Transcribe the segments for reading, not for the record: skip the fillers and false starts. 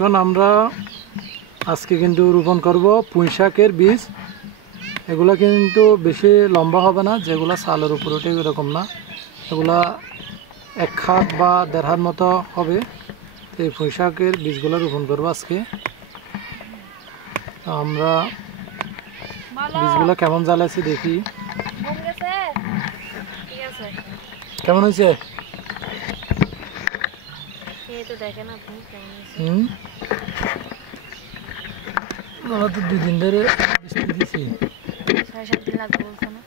এখন আমরা আজকে কিন্তু রোপণ করব পুঁই শাকের বীজ। এগুলা কিন্তু বেশি লম্বা হবে না, যেগুলা সালের উপর ওঠে এরকম না, এগুলা 1 হাত বা 1.5 হাত মতো হবে। তো এই পুঁই শাকের বীজগুলো রোপণ করবো আজকে। তো আমরা বীজগুলো কেমন জ্বালাইছি দেখি, কেমন হয়েছে। আমরা তো 2 দিন ধরে বৃষ্টি দিছি। 6-7 দিন লাগবে বলছে না?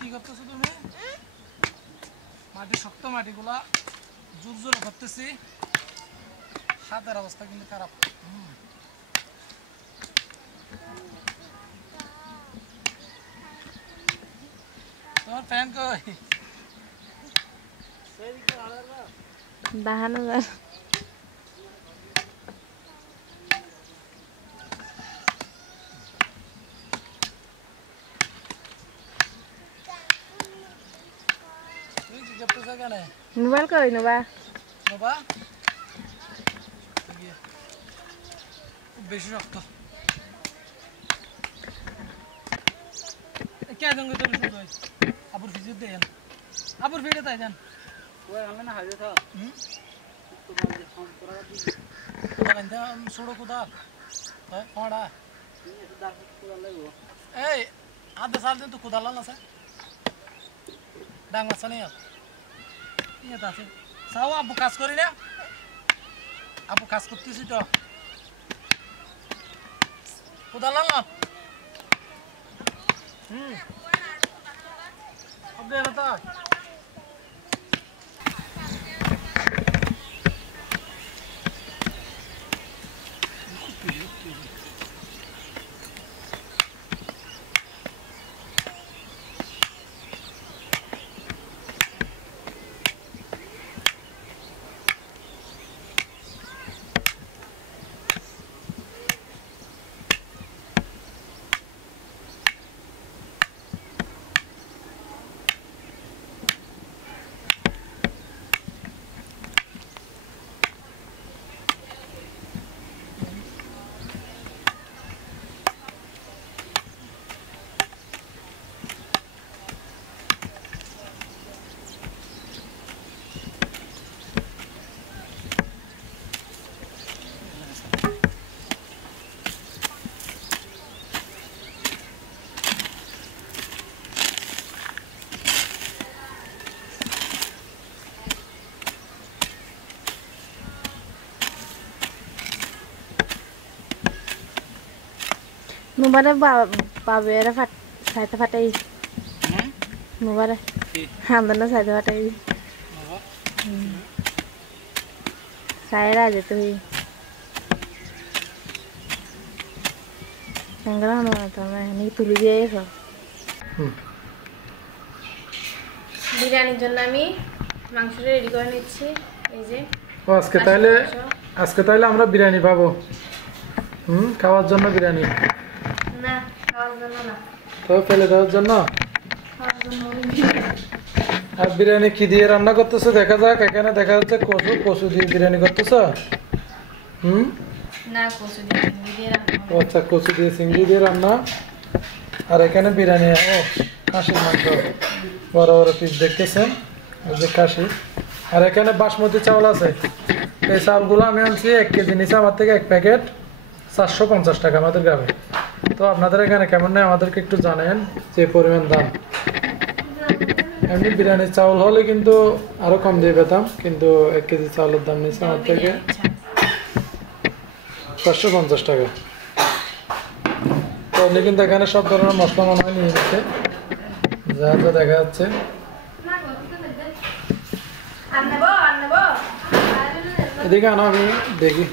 কি করতেছো তুমি? মাটি শক্ত, মাটিগুলা জোর জোরে করতেছি। সাদের অবস্থা কিন্তু খারাপ। তোমার ফ্যান কই? দেখানো যায়। তুমি কি করতেছো কেন? মোবাইল কই নবা? বাবা খুব বেশি শক্ত। কে জঙ্গল তোর শুরু হয়? আবুর ফিজিত দেন, আবুর ফিরে তাই যান। ওই আমি না হাইজে থা। তোমার যে ফোন করা দি কোদা ছোড়ো কোদা হ্যাঁ কোড়া তুমি একটু দাঁড় কোদা লাগবো। এই আধা সাল দিন তো কোদা লাল আছে ডাং আছে না ইয়ে তো আছে। সাও আবু কাজ করি না, আবু কাজ করতেছি তো কোদা লাল না। হবে না তো। মোবাইলে পাবে এরা সাইতে ফাটাই মোবাইলে আমাদের না সাইতে ফাটাই সাইরা যেতে হই সংগ্রহ না তোমার নি তুলি দিয়ে এসো। বিরিয়ানির জন্য আমি মাংসটা রেডি করে নিচ্ছি। এই যে আজকে তাইলে আমরা বিরিয়ানি পাবো। খাওয়ার জন্য বিরিয়ানি না, খাওয়ার জন্য না, তো ফেলে দেওয়ার জন্য। আর বিরিয়ানি কি দিয়ে রান্না করতেছো দেখা যাক। এখানে দেখা যাচ্ছে কচু দিয়ে বিরিয়ানি করতেছো। না, কচু দিয়ে চিংড়ি দিয়ে রান্না। আচ্ছা, কচু দিয়ে চিংড়ি দিয়ে রান্না। আর এখানে বিরিয়ানি, ও খাসির মাংস বড় বড় পিস দেখতেছেন, এই যে খাসি। আর এখানে বাসমতি চাউল আছে। এই চাউলগুলো আমি আনছি 1 কেজি নিচে আমার থেকে 1 প্যাকেট 450 টাকা আমাদের গ্রামে। তো আপনাদের এখানে কেমন নেই আমাদেরকে একটু জানেন, যে পরিমাণ দাম। এমনি বিরিয়ানির চাউল হলে কিন্তু আরো কম দিয়ে পেতাম, কিন্তু 1 কেজি চাউলের দাম নিচ্ছে আমার থেকে 450 টাকা। তো আপনি কিন্তু এখানে সব ধরনের মশলা মনে হয় নিয়ে নিচ্ছে, যা যা দেখা যাচ্ছে। এদিকে আনো, আমি দেখি।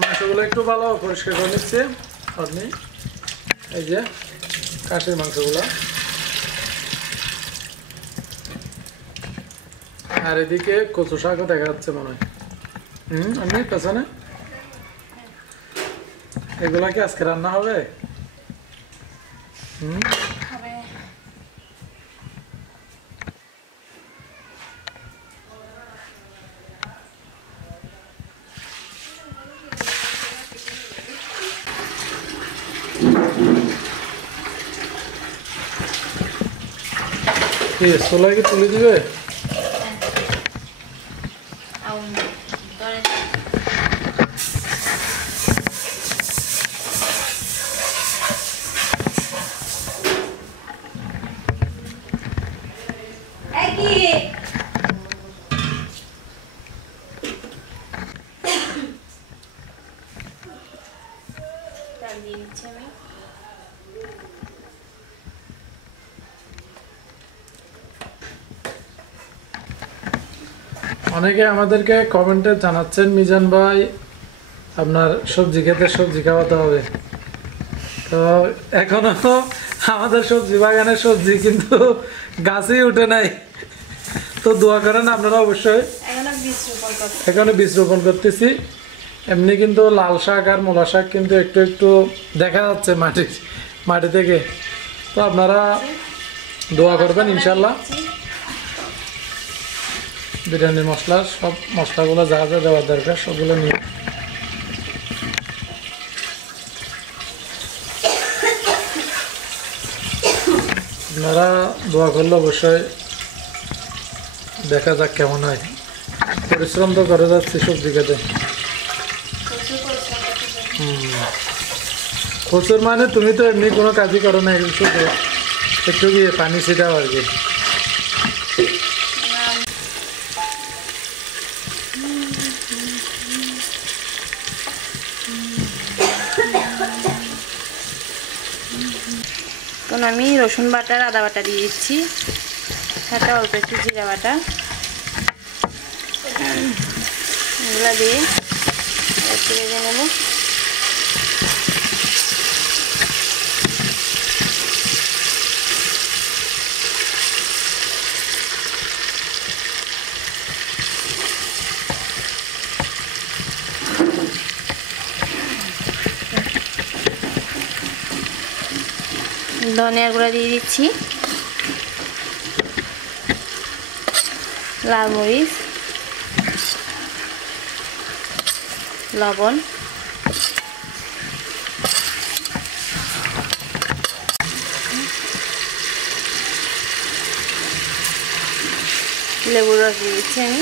মাংসগুলো একটু ভালো পরিষ্কার করে নিচ্ছে আপনি। এই যে খাসির মাংসগুলো। আর এদিকে কচু শাকও দেখা যাচ্ছে মনে হয়। আমি পেছনে এগুলা কি আজকে রান্না হবে? কি সোলাই কি তুলে দিবে? অনেকে আমাদেরকে কমেন্টে জানাচ্ছেন মিজান ভাই আপনার সবজি খেতে সবজি খাওয়াতে হবে। তো এখনো আমাদের সবজি বাগানের সবজি কিন্তু গাছেই উঠে নাই। তো দোয়া করেন আপনারা অবশ্যই। এখানে বীজ রোপণ করতেছি। এমনি কিন্তু লাল শাক আর মূলা শাক কিন্তু একটু একটু দেখা যাচ্ছে মাটি থেকে। তো আপনারা দোয়া করবেন ইনশাল্লাহ। বিরিয়ানি মশলা সব মশলাগুলো যা যা দেওয়ার দরকার সবগুলো নিয়ে আপনারা দোয়া করলে অবশ্যই দেখা যাক কেমন হয়। পরিশ্রম তো করে যাচ্ছি সবজি খেতে। প্রচুর মানে তুমি তো এমনি কোনো কাজই করো না, শুধু একটু গিয়ে পানি ছিটাও আর কি। এখন আমি রসুন বাটা আদা বাটা দিয়ে দিচ্ছি, সাথে অল্প একটু জিরা বাটা, এগুলো দিয়ে একটু ভেজে নেব। ধনিয়ার গুঁড়া দিয়ে দিচ্ছি, লাল মরিচ, লবণ, লেবুর রস দিয়ে দিচ্ছি আমি।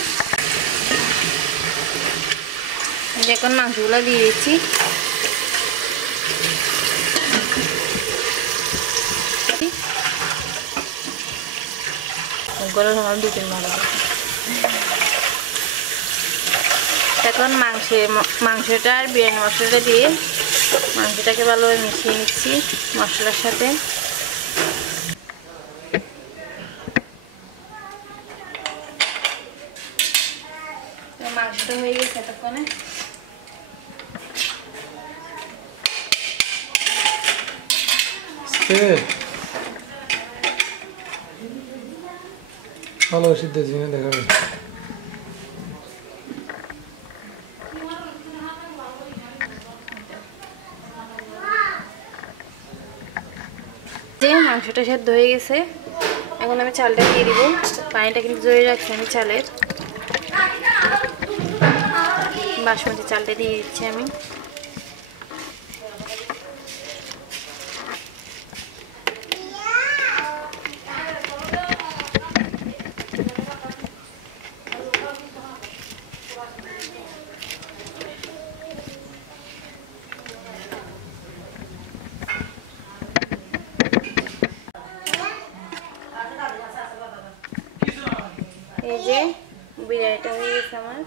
এখন মাংসগুলো দিয়ে দিচ্ছি। এখন মাংসটা আর বিরিয়ানি মশলাটা দিয়ে মাংসটাকে ভালোভাবে মিশিয়ে নিচ্ছি মশলার সাথে। মাংসটা হয়ে গেছে এতক্ষণে। ভালো সিদ্ধ জিনিস দেখাবে। মাংসটা সেদ্ধ হয়ে গেছে, এখন আমি চালটা দিয়ে দিব। পানিটা কিন্তু জড়িয়ে রাখছি আমি চালের, বাসমতি চালটা দিয়ে দিচ্ছি আমি। এই যে বিরিয়ানিটা হয়ে গেছে আমার।